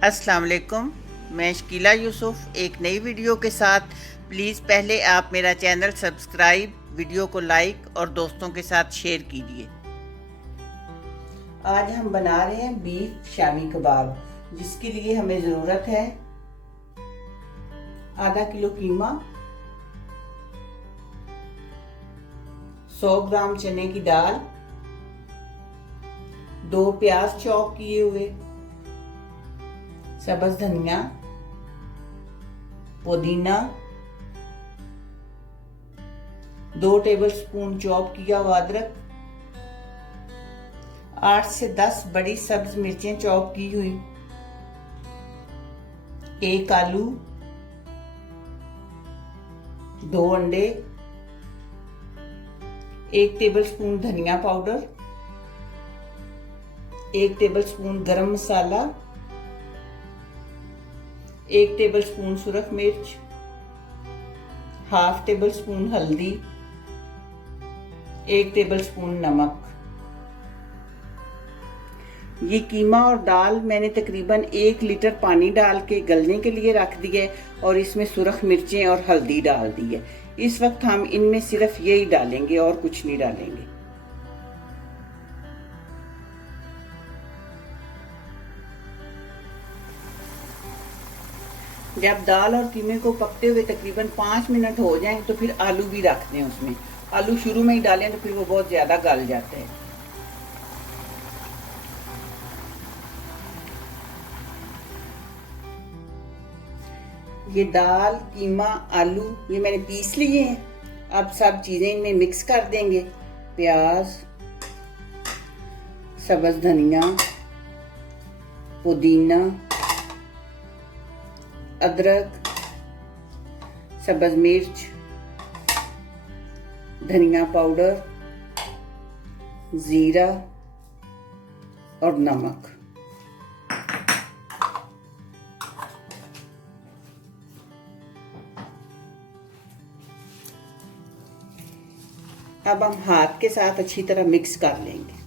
अस्सलाम वालेकुम। मैं शकीला यूसुफ एक नई वीडियो के साथ। प्लीज़ पहले आप मेरा चैनल सब्सक्राइब, वीडियो को लाइक और दोस्तों के साथ शेयर कीजिए। आज हम बना रहे हैं बीफ शामी कबाब, जिसके लिए हमें ज़रूरत है आधा किलो कीमा, 100 ग्राम चने की दाल, 2 प्याज चॉप किए हुए, सब्ज धनिया, पुदीना, 2 टेबलस्पून चॉप किया हुआ अदरक, 8 से 10 बड़ी सब्ज मिर्चें चॉप की हुई, 1 आलू, 2 अंडे, 1 टेबलस्पून धनिया पाउडर, 1 टेबलस्पून गरम मसाला, 1 टेबलस्पून सुरख मिर्च, हाफ टेबल स्पून हल्दी, 1 टेबलस्पून नमक। ये कीमा और दाल मैंने तकरीबन 1 लीटर पानी डाल के गलने के लिए रख दिया है और इसमें सुरख मिर्चें और हल्दी डाल दी है। इस वक्त हम इनमें सिर्फ यही डालेंगे और कुछ नहीं डालेंगे। जब दाल और कीमे को पकते हुए तकरीबन 5 मिनट हो जाएं तो फिर आलू भी रख दें उसमें। आलू शुरू में ही डालें तो फिर वो बहुत ज्यादा गल जाते हैं। ये दाल, कीमा, आलू ये मैंने पीस लिए हैं। अब सब चीजें इनमें मिक्स कर देंगे। प्याज, सब्ज धनिया, पुदीना, अदरक, सब्ज मिर्च, धनिया पाउडर, जीरा और नमक। अब हम हाथ के साथ अच्छी तरह मिक्स कर लेंगे।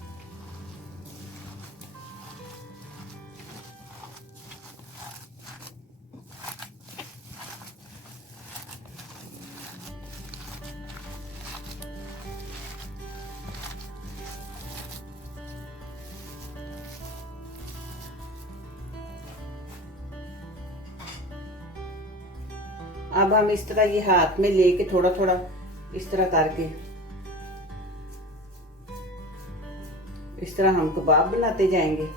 अब हम इस तरह ये हाथ में लेके थोड़ा थोड़ा इस तरह करके इस तरह हम कबाब बनाते जाएंगे।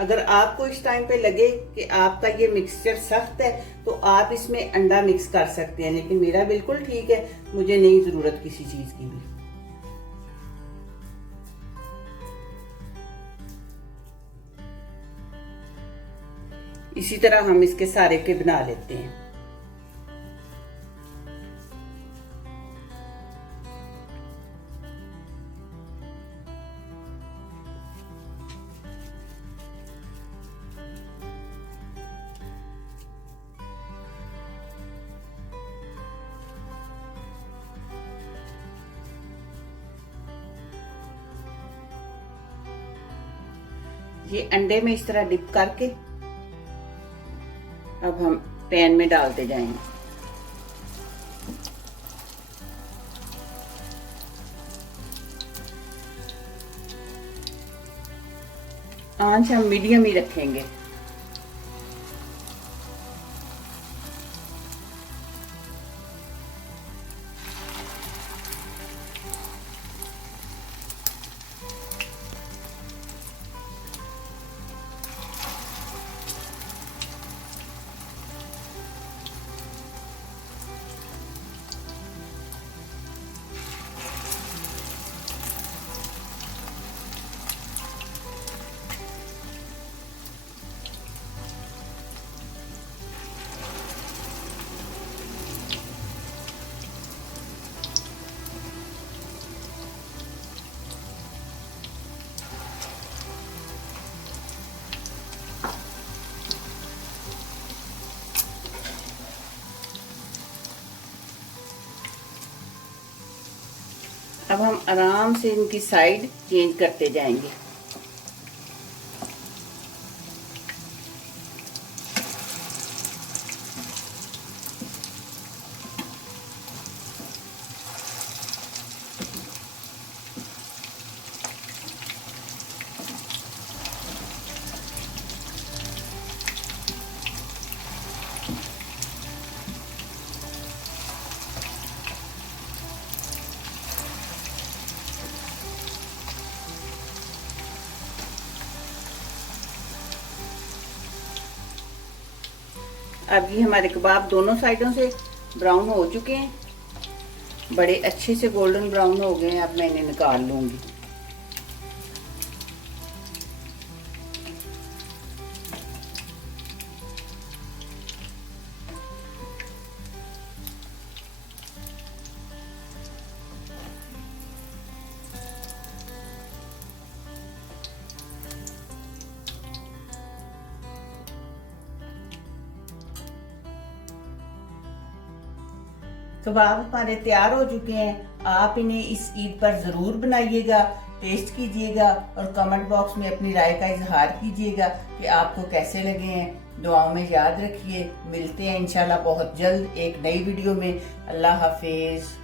अगर आपको इस टाइम पे लगे कि आपका ये मिक्सचर सख्त है तो आप इसमें अंडा मिक्स कर सकते हैं, लेकिन मेरा बिल्कुल ठीक है, मुझे नहीं जरूरत किसी चीज की भी। इसी तरह हम इसके सारे के बना लेते हैं। ये अंडे में इस तरह डिप करके अब हम पैन में डालते जाएंगे। आंच हम मीडियम ही रखेंगे। अब हम आराम से इनकी साइड चेंज करते जाएंगे। अब ये हमारे कबाब दोनों साइडों से ब्राउन हो चुके हैं, बड़े अच्छे से गोल्डन ब्राउन हो गए हैं। अब मैं इन्हें निकाल लूंगी। कबाब हमारे तैयार हो चुके हैं। आप इन्हें इस ईद पर ज़रूर बनाइएगा, टेस्ट कीजिएगा और कमेंट बॉक्स में अपनी राय का इजहार कीजिएगा कि आपको कैसे लगे हैं। दुआओं में याद रखिए। मिलते हैं इंशाल्लाह बहुत जल्द एक नई वीडियो में। अल्लाह हाफिज़।